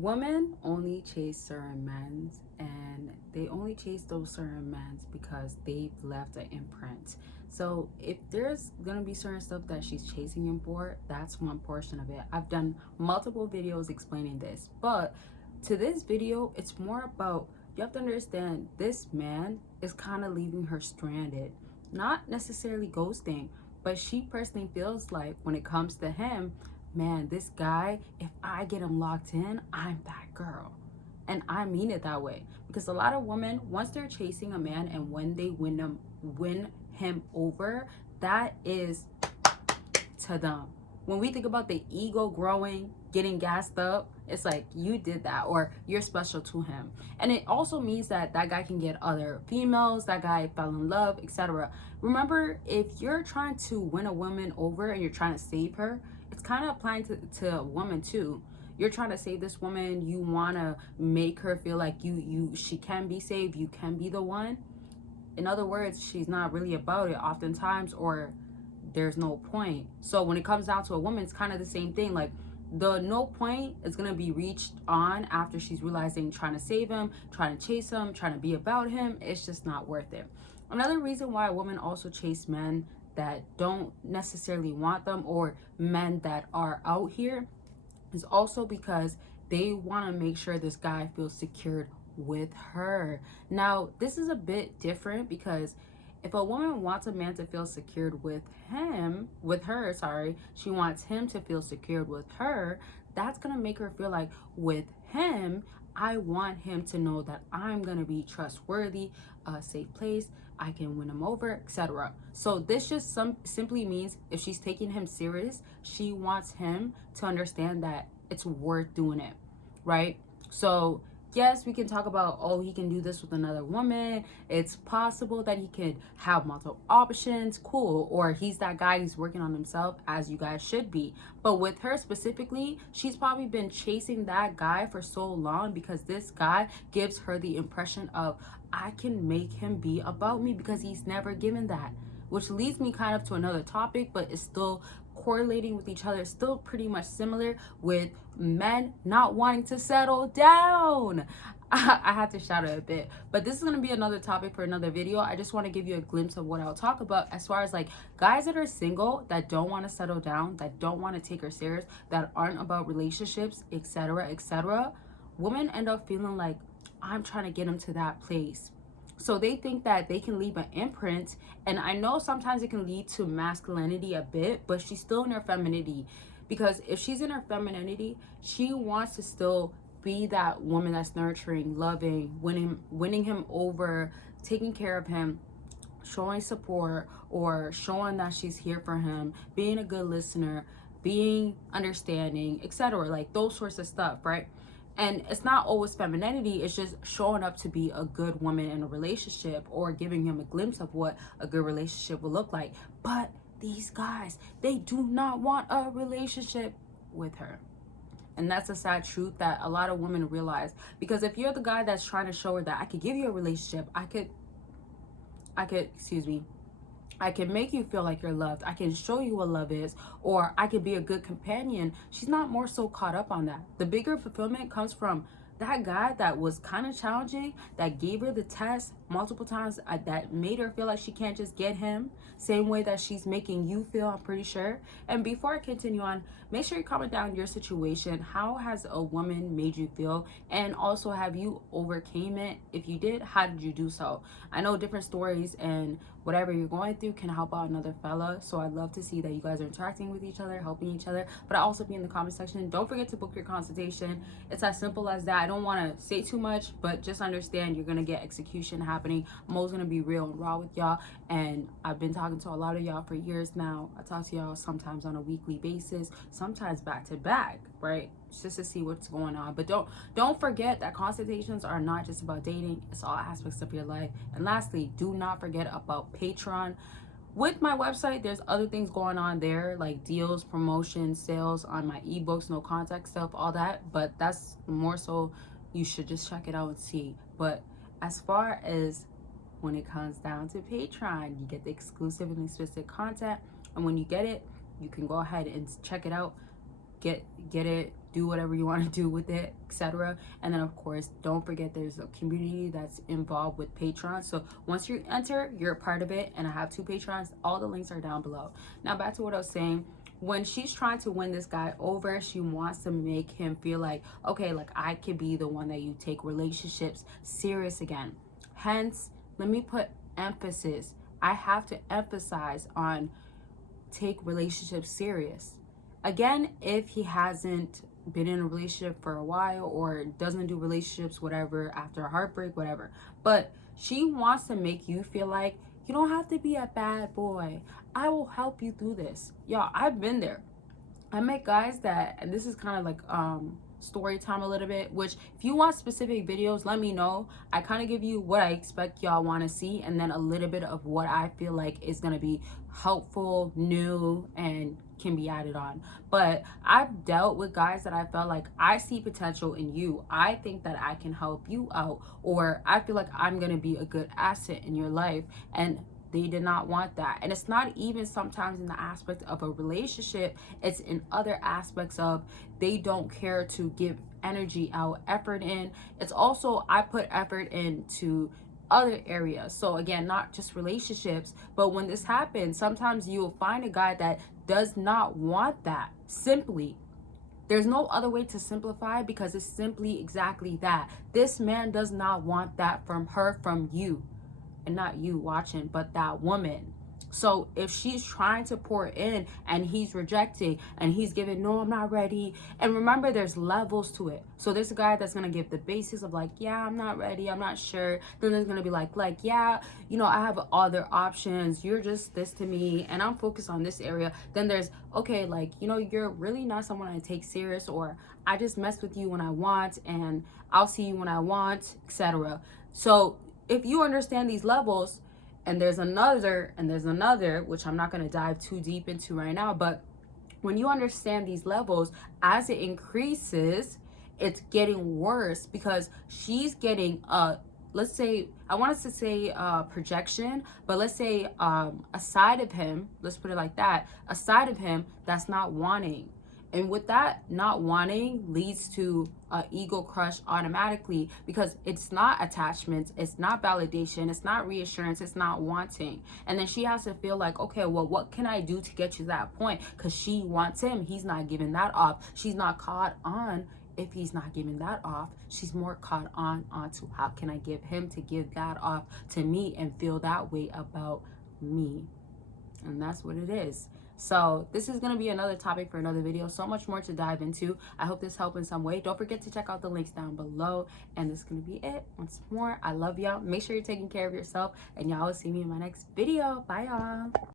Women only chase certain men, and they only chase those certain men because they've left an imprint. So if there's gonna be certain stuff that she's chasing him for, that's one portion of it. I've done multiple videos explaining this, but to this video, it's more about, you have to understand, this man is kind of leaving her stranded, not necessarily ghosting, but she personally feels like when it comes to him, man, this guy, if I get him locked in, I'm that girl. And I mean it that way, because a lot of women, once they're chasing a man and when they win him over, that is to them. When we think about the ego growing, getting gassed up, it's like you did that, or you're special to him. And it also means that that guy can get other females, that guy fell in love, etc. Remember, if you're trying to win a woman over and you're trying to save her, it's kind of applying to a woman too. You're trying to save this woman, you want to make her feel like she can be saved, you can be the one. In other words, she's not really about it oftentimes, or there's no point. So when it comes down to a woman, it's kind of the same thing. Like, the no point is going to be reached on after she's realizing trying to save him, trying to chase him, trying to be about him, it's just not worth it. Another reason why women also chase men that don't necessarily want them, or men that are out here, is also because they want to make sure this guy feels secured with her. Now, this is a bit different, because if a woman wants a man to feel secured with her, she wants him to feel secured with her, that's gonna make her feel like, with him, I want him to know that I'm gonna be trustworthy, a safe place, I can win him over, etc. So this just simply means if she's taking him serious, she wants him to understand that it's worth doing it, right? So yes, we can talk about, oh, he can do this with another woman. It's possible that he could have multiple options. Cool. Or he's that guy who's working on himself, as you guys should be. But with her specifically, she's probably been chasing that guy for so long because this guy gives her the impression of, I can make him be about me, because he's never given that. Which leads me kind of to another topic, but it's still correlating with each other, still pretty much similar, with men not wanting to settle down. I had to shout it a bit, but this is going to be another topic for another video. I just want to give you a glimpse of what I'll talk about as far as like guys that are single, that don't want to settle down, that don't want to take her serious, that aren't about relationships, etc., etc. Women end up feeling like, I'm trying to get him to that place. So they think that they can leave an imprint, and I know sometimes it can lead to masculinity a bit, but she's still in her femininity, because if she's in her femininity, she wants to still be that woman that's nurturing, loving, winning him over, taking care of him, showing support, or showing that she's here for him, being a good listener, being understanding, etc. Like those sorts of stuff, right? And it's not always femininity, it's just showing up to be a good woman in a relationship, or giving him a glimpse of what a good relationship will look like. But these guys, they do not want a relationship with her. And that's a sad truth that a lot of women realize. Because if you're the guy that's trying to show her that I could give you a relationship, I can make you feel like you're loved, I can show you what love is, or I could be a good companion, she's not more so caught up on that. The bigger fulfillment comes from that guy that was kind of challenging, that gave her the test multiple times, that made her feel like she can't just get him, same way that she's making you feel, I'm pretty sure. And before I continue on, make sure you comment down your situation. How has a woman made you feel? And also, have you overcame it? If you did, how did you do so? I know different stories and whatever you're going through can help out another fella, so I'd love to see that you guys are interacting with each other, helping each other. But I'll also be in the comment section. Don't forget to book your consultation. It's as simple as that. I don't want to say too much, but just understand you're gonna get execution happening. I'm always gonna be real and raw with y'all, and I've been talking to a lot of y'all for years now. I talk to y'all sometimes on a weekly basis, sometimes back to back, right? Just to see what's going on. But don't forget that consultations are not just about dating, it's all aspects of your life. And lastly, do not forget about Patreon. With my website, there's other things going on there, like deals, promotions, sales on my ebooks, no contact stuff, all that. But that's more so, you should just check it out and see. But as far as when it comes down to Patreon, you get the exclusive and explicit content, and when you get it, you can go ahead and check it out, get it do whatever you want to do with it, etc. And then of course, don't forget there's a community that's involved with Patreon. So once you enter, you're a part of it. And I have 2 Patrons. All the links are down below. Now back to what I was saying. When she's trying to win this guy over, she wants to make him feel like, okay, like I could be the one that you take relationships serious again. Hence, let me put emphasis. I have to emphasize on take relationships serious. Again, if he hasn't been in a relationship for a while or doesn't do relationships, whatever, after a heartbreak, whatever. But she wants to make you feel like you don't have to be a bad boy. I will help you through this. Y'all, I've been there. I met guys that, and this is kind of like story time a little bit, which if you want specific videos, let me know. I kind of give you what I expect y'all want to see, and then a little bit of what I feel like is going to be helpful, new, and can be added on. But I've dealt with guys that I felt like I see potential in you. I think that I can help you out, or I feel like I'm going to be a good asset in your life, and they did not want that. And it's not even sometimes in the aspect of a relationship, it's in other aspects of they don't care to give energy out, effort in. It's also, I put effort into other areas. So again, not just relationships, but when this happens, sometimes you'll find a guy that does not want that. Simply, there's no other way to simplify, because it's simply exactly that. This man does not want that from her, from you. And not you watching, but that woman. So if she's trying to pour in and he's rejecting and he's giving, no, I'm not ready. And remember, there's levels to it. So there's a guy that's going to give the basics of like, yeah, I'm not ready, I'm not sure. Then there's going to be like, yeah, you know, I have other options. You're just this to me and I'm focused on this area. Then there's, okay, like, you know, you're really not someone I take serious, or I just mess with you when I want and I'll see you when I want, etc. So if you understand these levels, and there's another, which I'm not going to dive too deep into right now, but when you understand these levels, as it increases, it's getting worse, because she's getting let's say, I wanted to say projection, but let's say a side of him, let's put it like that, a side of him that's not wanting. And with that not wanting leads to an ego crush automatically, because it's not attachment, it's not validation, it's not reassurance, it's not wanting. And then she has to feel like, okay, well, what can I do to get you to that point? Because she wants him, he's not giving that off. She's not caught on if he's not giving that off. She's more caught onto how can I give him to give that off to me and feel that way about me. And that's what it is. So this is going to be another topic for another video. So much more to dive into. I hope this helped in some way. Don't forget to check out the links down below. And this is going to be it. Once more, I love y'all. Make sure you're taking care of yourself. And y'all will see me in my next video. Bye, y'all.